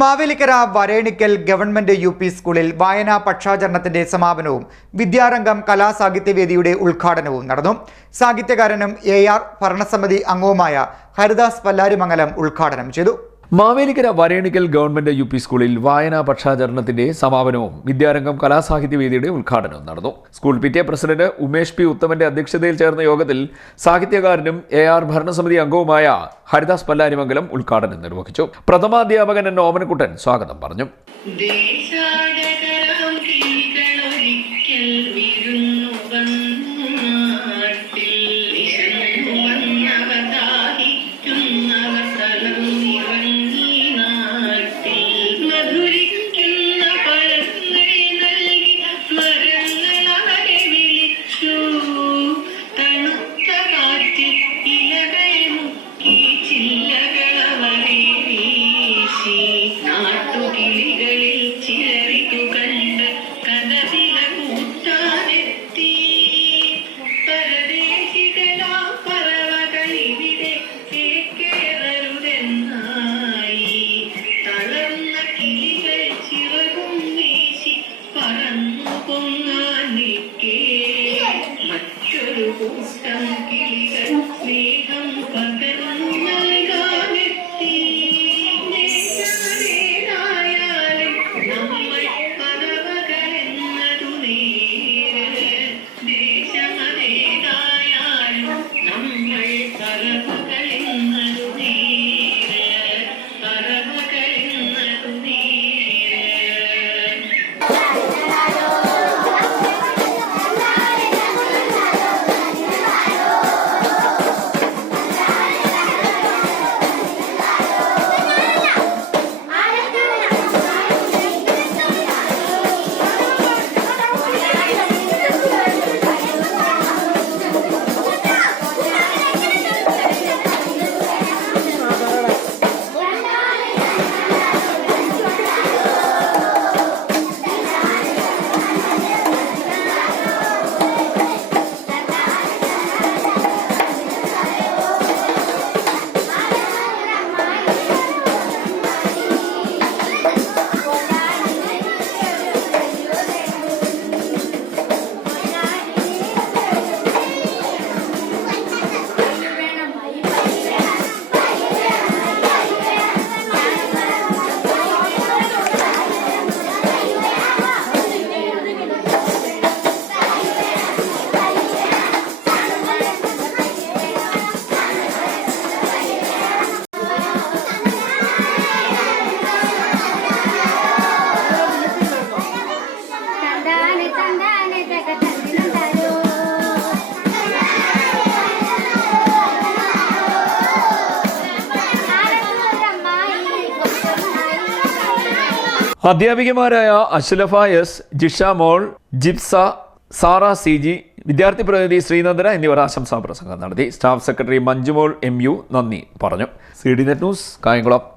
Mavelikkara Varenikkal government U P. സ്കൂളിൽ വായനാ പക്ഷാചരണത്തിന്റെ സമാപനവും വിദ്യാരംഗം കലാസാഹിത്യവേദിയുടെ ഉദ്ഘാടനവും നടന്നു. സാഹിത്യകാരനും എ.ആർ. ഭരണസമിതി അംഗവുമായ ഹരിദാസ് പല്ലാരിമംഗലം ഉദ്ഘാടനം ചെയ്തു. Mavelikkara Varenikkal government U P. സ്കൂളിൽ വായനാ പക്ഷാചരണത്തിന്റെ സമാപനവും വിദ്യാരംഗം കലാസാഹിത്യവേദിയുടെ ഉദ്ഘാടനവും നടന്നു. School P T A. President Umesh P. ഉത്തമന്റെ അധ്യക്ഷതയിൽ ചേർന്ന യോഗത്തിൽ സാഹിത്യകാരനും എ.ആർ. ഭരണസമിതി അംഗവുമായ ഹരിദാസ് പല്ലാരിമംഗലം ഉദ്ഘാടനം നിർവഹിച്ചു. പ്രഥമാധ്യാപകൻ എൻ ഓമനക്കുട്ടൻ സ്വാഗതം പറഞ്ഞു. അധ്യാപികമാരായ അഷ്ലഫ എസ്, ജിഷ മോൾ, ജിപ്സ, സാറ സി.ജി, വിദ്യാർത്ഥി പ്രതിനിധി ശ്രീനന്ദന എന്നിവർ ആശംസാ പ്രസംഗം നടത്തി. Staff secretary Manjumol M U. നന്ദി പറഞ്ഞു. CDNet news, Kayamkulam.